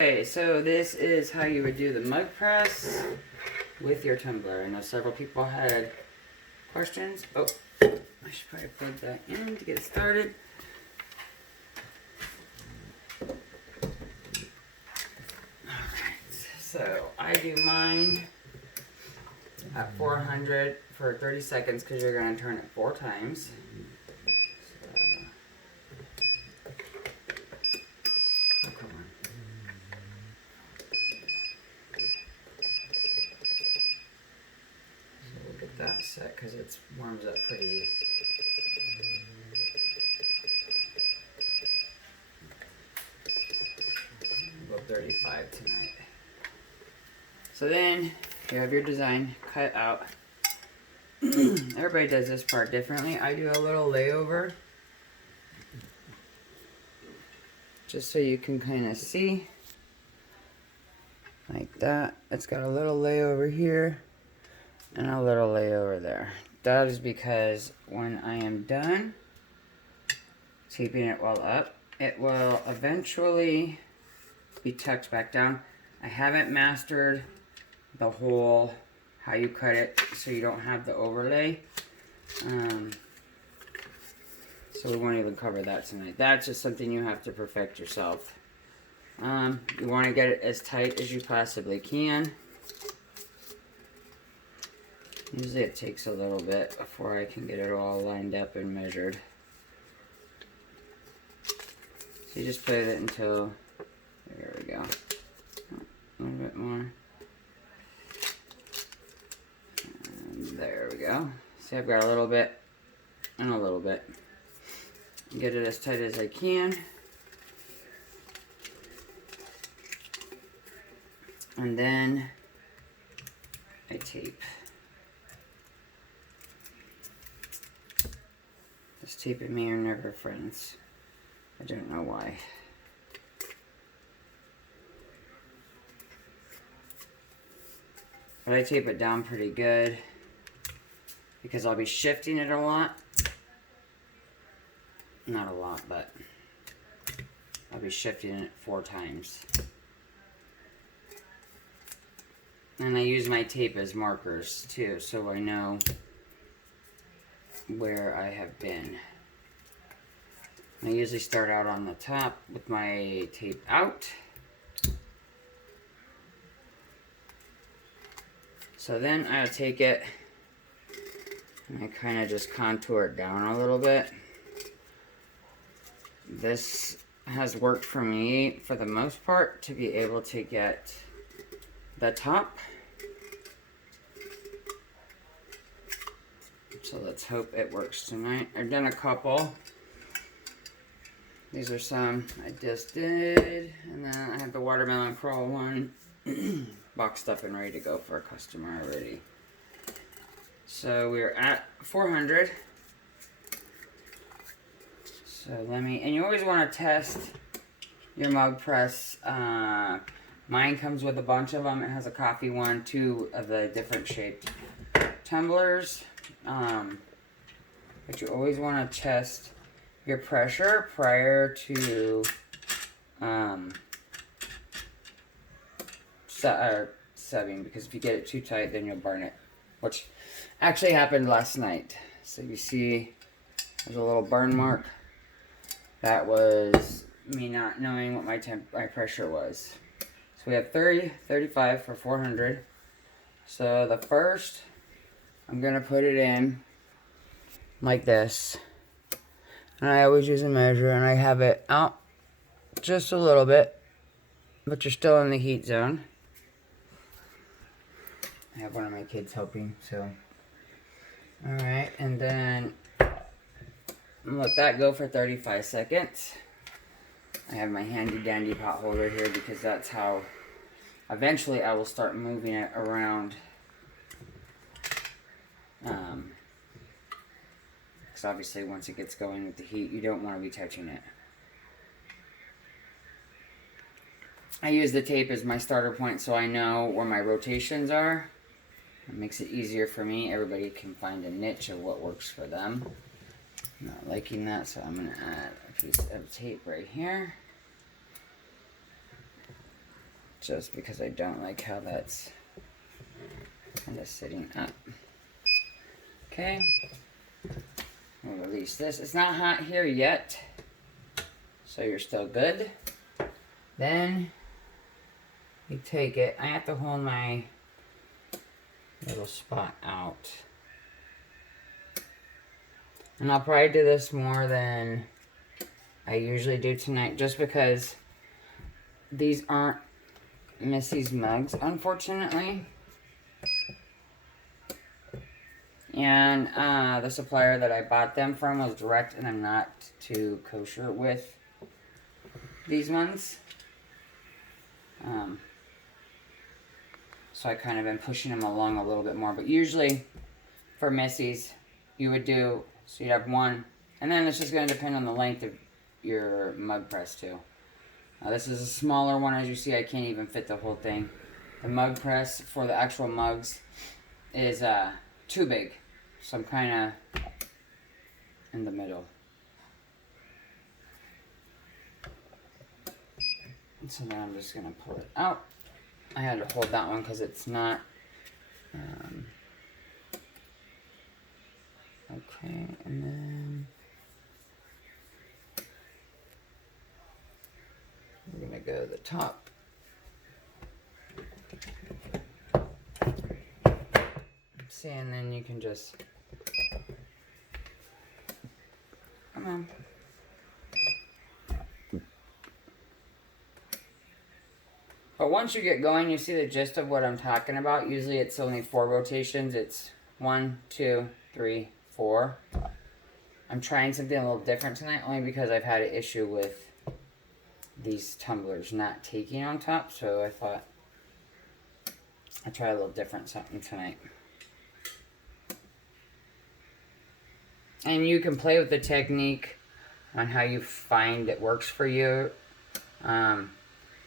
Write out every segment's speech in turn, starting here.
Okay, so this is how you would do the mug press with your tumbler. I know several people had questions. Oh, I should probably plug that in to get started. Alright, so I do mine at 400 for 30 seconds because you're going to turn it 4 times. Oh, come on. So we'll get that set because it warms up pretty. We'll go 35 tonight. So then you have your design cut out. Everybody does this part differently. I do a little layover just so you can kind of see like that. It's got a little layover here and a little layover there. That is because when I am done taping it all up, it will eventually be tucked back down. I haven't mastered the whole how you cut it so you don't have the overlay. So we won't even cover that tonight. That's just something you have to perfect yourself. You want to get it as tight as you possibly can. Usually it takes a little bit before I can get it all lined up and measured. So you just put it until, there we go. A little bit more. And there we go. See, I've got a little bit and a little bit. Get it as tight as I can. And then I tape. This tape and me are never friends. I don't know why. But I tape it down pretty good because I'll be shifting it a lot. Not a lot, but I'll be shifting it 4 times. And I use my tape as markers too, so I know where I have been. I usually start out on the top with my tape out. So then I'll take it and I kind of just contour it down a little bit. This has worked for me for the most part to be able to get the top. So let's hope it works tonight. I've done a couple. These are some I just did. And then I have the watermelon crawl one boxed up and ready to go for a customer already. So we're at 400. So and you always want to test your mug press. Mine comes with a bunch of them. It has a coffee one, 2 of the different shaped tumblers. But you always want to test your pressure prior to subbing, because if you get it too tight, then you'll burn it, which actually happened last night. So you see there's a little burn mark. That was me not knowing what my pressure was. So we have 30, 35 for 400. So the first, I'm going to put it in like this. And I always use a measure, and I have it out just a little bit, but you're still in the heat zone. I have one of my kids helping, so. Alright, and then let that go for 35 seconds. I have my handy dandy pot holder here because that's how eventually I will start moving it around. Because obviously once it gets going with the heat, you don't want to be touching it. I use the tape as my starter point so I know where my rotations are. It makes it easier for me. Everybody can find a niche of what works for them. I'm not liking that, so I'm going to add a piece of tape right here. just because I don't like how that's kind of sitting up. Okay, we'll release this. It's not hot here yet, so you're still good. Then you take it. I have to hold my little spot out. And I'll probably do this more than I usually do tonight, just because these aren't Missy's mugs, unfortunately. And the supplier that I bought them from was direct, and I'm not too kosher with these ones. So I kind of been pushing them along a little bit more. But usually for Missy's, you would do, so you'd have one, and then it's just going to depend on the length of your mug press too. This is a smaller one. As you see, I can't even fit the whole thing. The mug press for the actual mugs is too big. So I'm kind of in the middle. So now I'm just going to pull it out. I had to hold that one because it's not... okay, and then... we're going to go to the top. See, and then you can just... come on. But once you get going, you see the gist of what I'm talking about. Usually it's only 4 rotations. It's 1, 2, 3, 4. I'm trying something a little different tonight, only because I've had an issue with these tumblers not taking on top. So I thought I'd try a little different something tonight. And you can play with the technique on how you find it works for you.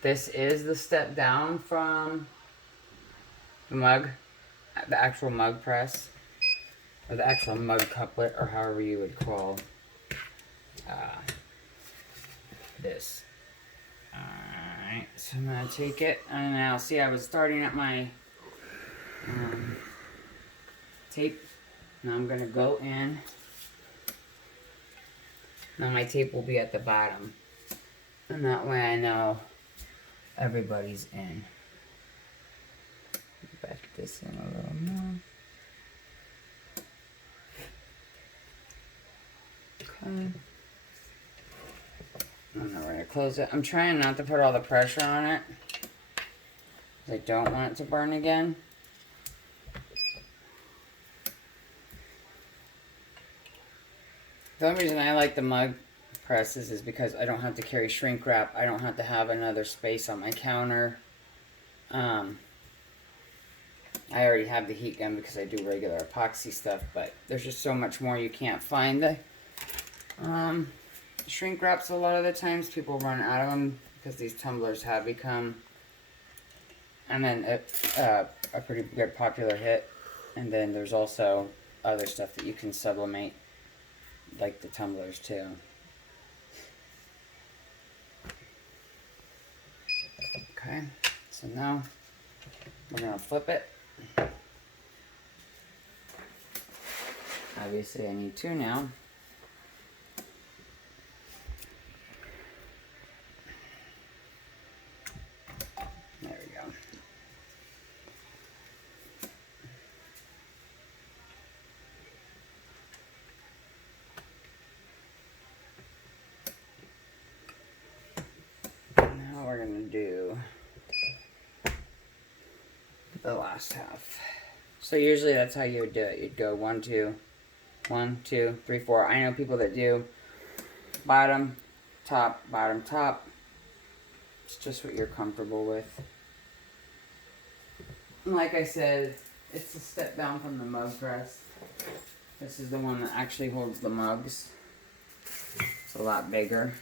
This is the step down from the mug, the actual mug press, or the actual mug couplet, or however you would call this. Alright, so I'm going to take it, and now see I was starting at my tape. Now I'm going to go in. Now my tape will be at the bottom, and that way I know everybody's in. Back this in a little more. Okay. And now we're going to close it. I'm trying not to put all the pressure on it, because I don't want it to burn again. The only reason I like the mug presses is because I don't have to carry shrink wrap. I don't have to have another space on my counter. I already have the heat gun because I do regular epoxy stuff, but there's just so much more you can't find. The shrink wraps, a lot of the times people run out of them because these tumblers have become, and then a pretty good popular hit. And then there's also other stuff that you can sublimate, like the tumblers too. Okay, so now we're going to flip it. Obviously I need 2 now. There we go. Now we're going to do the last half. So usually that's how you would do it. You'd go 1, 2, 1, 2, 3, 4. I know people that do bottom, top, bottom, top. It's just what you're comfortable with. And like I said, it's a step down from the mug press. This is the one that actually holds the mugs. It's a lot bigger.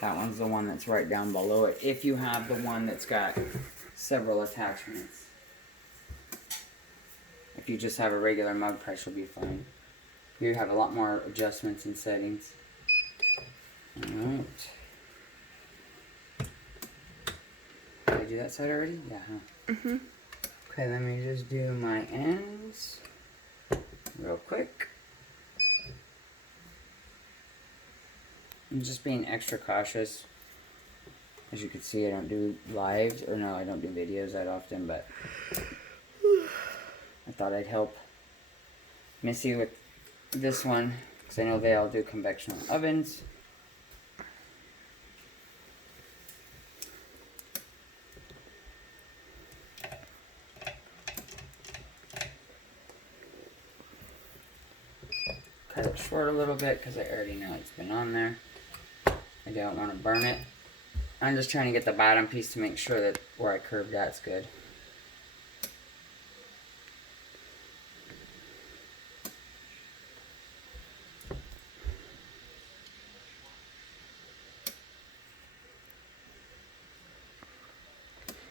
That one's the one that's right down below it, if you have the one that's got several attachments. If you just have a regular mug press, you'll be fine. You have a lot more adjustments and settings. Alright. do that side already? Yeah, huh? Mm-hmm. Okay, let me just do my ends real quick. I'm just being extra cautious. As you can see, I don't do lives, or no, I don't do videos that often, but I thought I'd help Missy with this one, because I know they all do convection ovens. Cut it short a little bit, because I already know it's been on there. I don't want to burn it. I'm just trying to get the bottom piece to make sure that where I curved that's good.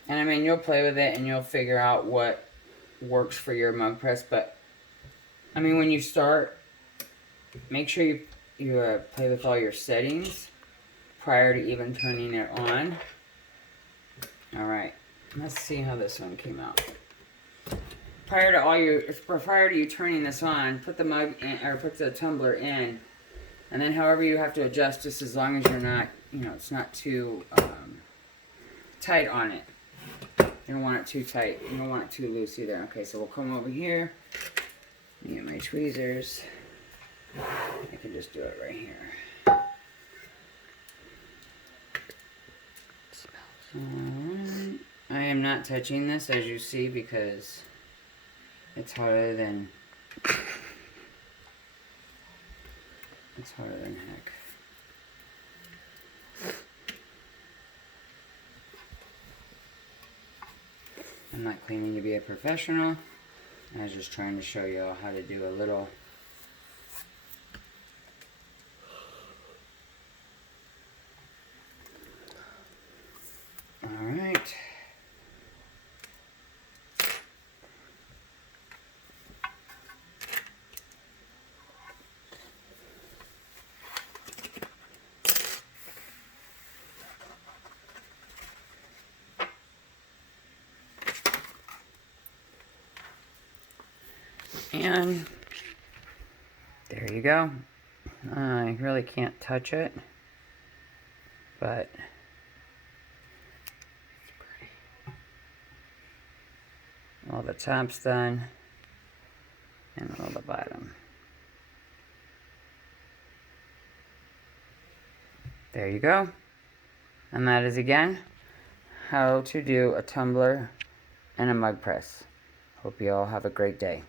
And I mean, you'll play with it and you'll figure out what works for your mug press. But I mean, when you start, make sure you play with all your settings prior to even turning it on. All right, let's see how this one came out. Prior to you turning this on, put the mug in, or put the tumbler in, and then however you have to adjust, just as long as you're not, it's not too tight on it. You don't want it too tight. You don't want it too loose either. Okay, so we'll come over here. Get my tweezers. I can just do it right here. Alright. I am not touching this, as you see, because it's harder than heck. I'm not claiming to be a professional. I was just trying to show you all how to do a little alright. And there you go. I really can't touch it, but all the top's done and all the bottom. There you go. And that is again how to do a tumbler and a mug press. Hope you all have a great day.